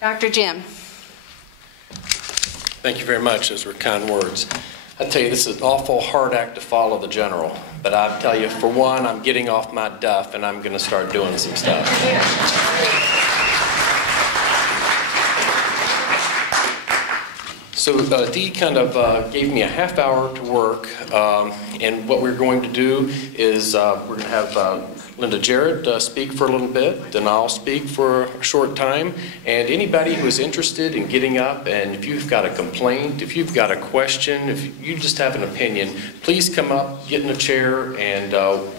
Dr. Jim. Thank you very much. Those were kind words. I tell you, this is an awful hard act to follow the general. But I tell you, for one, I'm getting off my duff and I'm going to start doing some stuff. So Dee kind of gave me a half hour to work, and what we're going to do is we're going to have Linda Jarrett speak for a little bit, then I'll speak for a short time, and anybody who's interested in getting up, and if you've got a complaint, if you've got a question, if you just have an opinion, please come up, get in a chair, and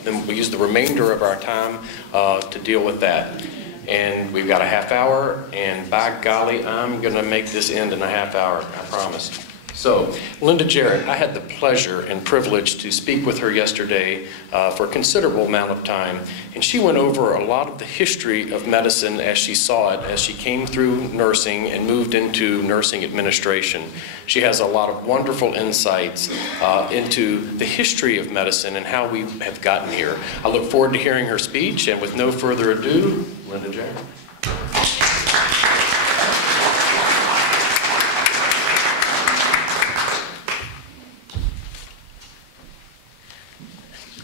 then we'll use the remainder of our time to deal with that. And we've got a half hour, and by golly, I'm going to make this end in a half hour, I promise. So, Linda Jarrett, I had the pleasure and privilege to speak with her yesterday for a considerable amount of time, and she went over a lot of the history of medicine as she saw it, as she came through nursing and moved into nursing administration. She has a lot of wonderful insights into the history of medicine and how we have gotten here. I look forward to hearing her speech, and with no further ado, Linda Jarrett.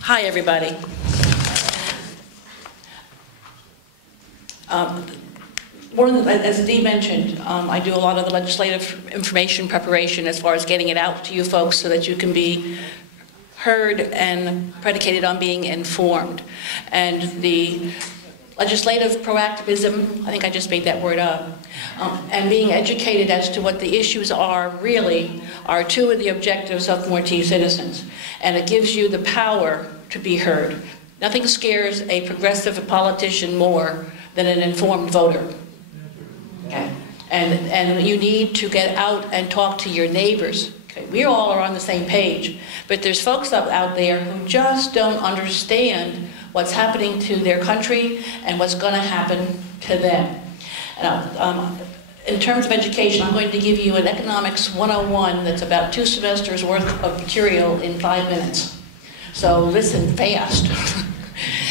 Hi, everybody. As Dee mentioned, I do a lot of the legislative information preparation as far as getting it out to you folks so that you can be heard and predicated on being informed. And the legislative proactivism, I think I just made that word up, and being educated as to what the issues are really are two of the objectives of Mortee Citizens. And it gives you the power to be heard. Nothing scares a progressive politician more than an informed voter. Okay? And you need to get out and talk to your neighbors. Okay? We all are on the same page, but there's folks out there who just don't understand what's happening to their country and what's going to happen to them. In terms of education, I'm going to give you an Economics 101 that's about 2 semesters worth of material in 5 minutes. So listen fast.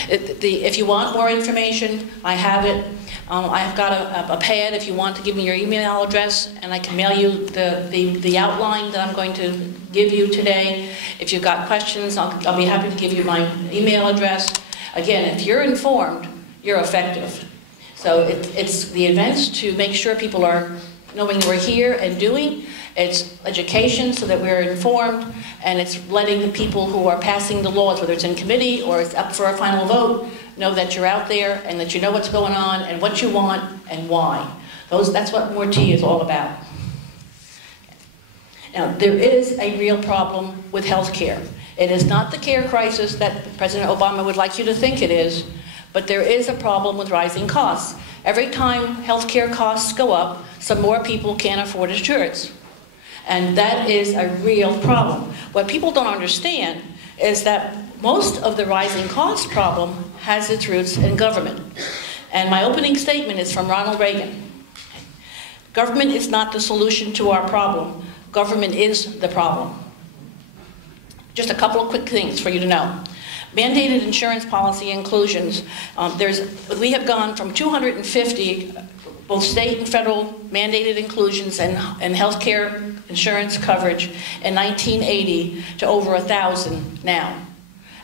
If you want more information, I have it. I've got a pad if you want to give me your email address, and I can mail you the outline that I'm going to give you today. If you've got questions, I'll be happy to give you my email address. Again, if you're informed, you're effective. So it's the events to make sure people are knowing we're here and doing. It's education so that we're informed, and it's letting the people who are passing the laws, whether it's in committee or it's up for a final vote, know that you're out there and that you know what's going on and what you want and why. That's what Mortee is all about. Now, there is a real problem with health care. It is not the care crisis that President Obama would like you to think it is, but there is a problem with rising costs. Every time health care costs go up, some more people can't afford insurance. And that is a real problem. What people don't understand is that most of the rising cost problem has its roots in government. And my opening statement is from Ronald Reagan. Government is not the solution to our problem. Government is the problem. Just a couple of quick things for you to know. Mandated insurance policy inclusions. We have gone from 250, both state and federal mandated inclusions and health care insurance coverage in 1980 to over 1,000 now.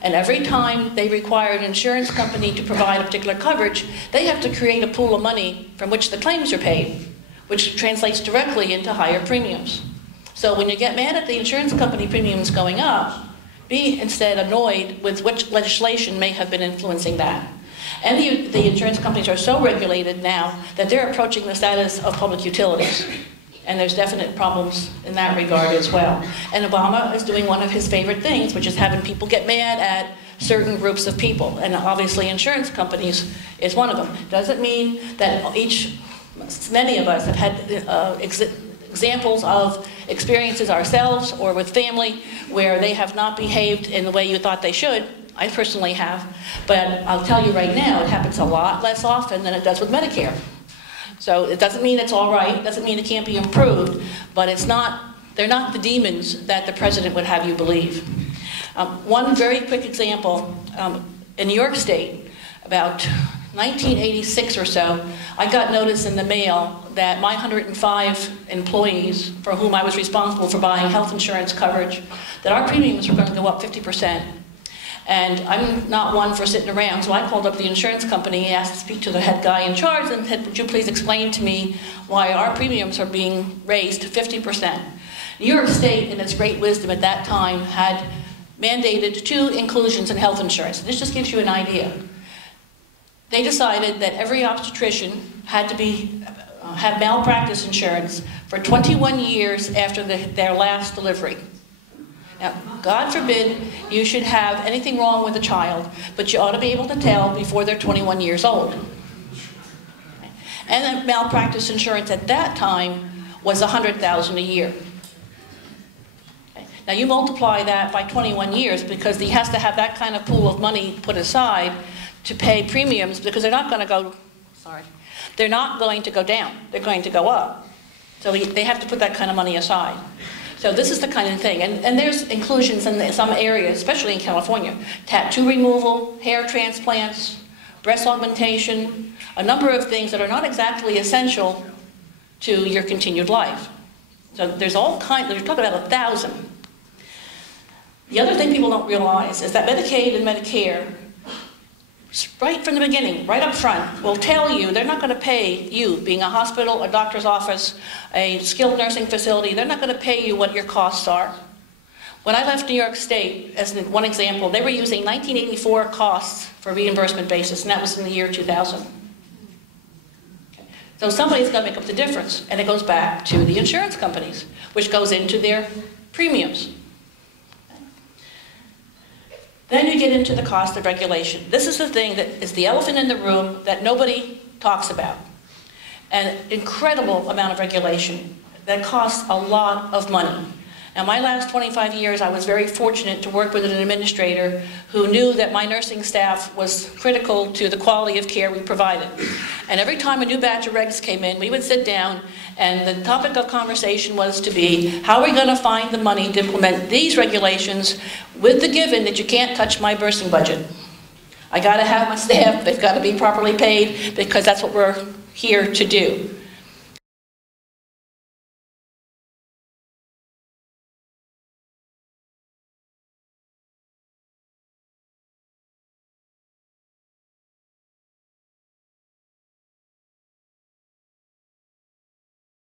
And every time they require an insurance company to provide a particular coverage, they have to create a pool of money from which the claims are paid, which translates directly into higher premiums. So when you get mad at the insurance company premiums going up, be instead annoyed with which legislation may have been influencing that. And the insurance companies are so regulated now that they're approaching the status of public utilities. And there's definite problems in that regard as well. And Obama is doing one of his favorite things, which is having people get mad at certain groups of people. And obviously insurance companies is one of them. Doesn't mean that many of us have had examples of experiences ourselves or with family where they have not behaved in the way you thought they should. I personally have. But I'll tell you right now, it happens a lot less often than it does with Medicare. So it doesn't mean it's all right, it doesn't mean it can't be improved, but they're not the demons that the president would have you believe. One very quick example, in New York State, about 1986 or so, I got notice in the mail that my 105 employees for whom I was responsible for buying health insurance coverage, that our premiums were going to go up 50%. And I'm not one for sitting around, so I called up the insurance company, asked to speak to the head guy in charge, and said, would you please explain to me why our premiums are being raised to 50%? New York State, in its great wisdom at that time, had mandated 2 inclusions in health insurance. This just gives you an idea. They decided that every obstetrician had to have malpractice insurance for 21 years after their last delivery. Now, God forbid you should have anything wrong with a child, but you ought to be able to tell before they're 21 years old. And the malpractice insurance at that time was $100,000 a year. Now you multiply that by 21 years because he has to have that kind of pool of money put aside to pay premiums because they're not going to go, they're not going to go down, they're going to go up. So they have to put that kind of money aside. So this is the kind of thing, and there's inclusions in some areas, especially in California. Tattoo removal, hair transplants, breast augmentation, a number of things that are not exactly essential to your continued life. So there's all kinds, we're talking about 1,000. The other thing people don't realize is that Medicaid and Medicare, right from the beginning, right up front, will tell you they're not going to pay you, being a hospital, a doctor's office, a skilled nursing facility, they're not going to pay you what your costs are. When I left New York State, as one example, they were using 1984 costs for reimbursement basis, and that was in the year 2000. So somebody's got to make up the difference, and it goes back to the insurance companies, which goes into their premiums. Then you get into the cost of regulation. This is the thing that is the elephant in the room that nobody talks about. An incredible amount of regulation that costs a lot of money. Now, my last 25 years, I was very fortunate to work with an administrator who knew that my nursing staff was critical to the quality of care we provided. And every time a new batch of regs came in, we would sit down, and the topic of conversation was to be, how are we going to find the money to implement these regulations with the given that you can't touch my bursting budget? I got to have my staff, they've got to be properly paid, because that's what we're here to do.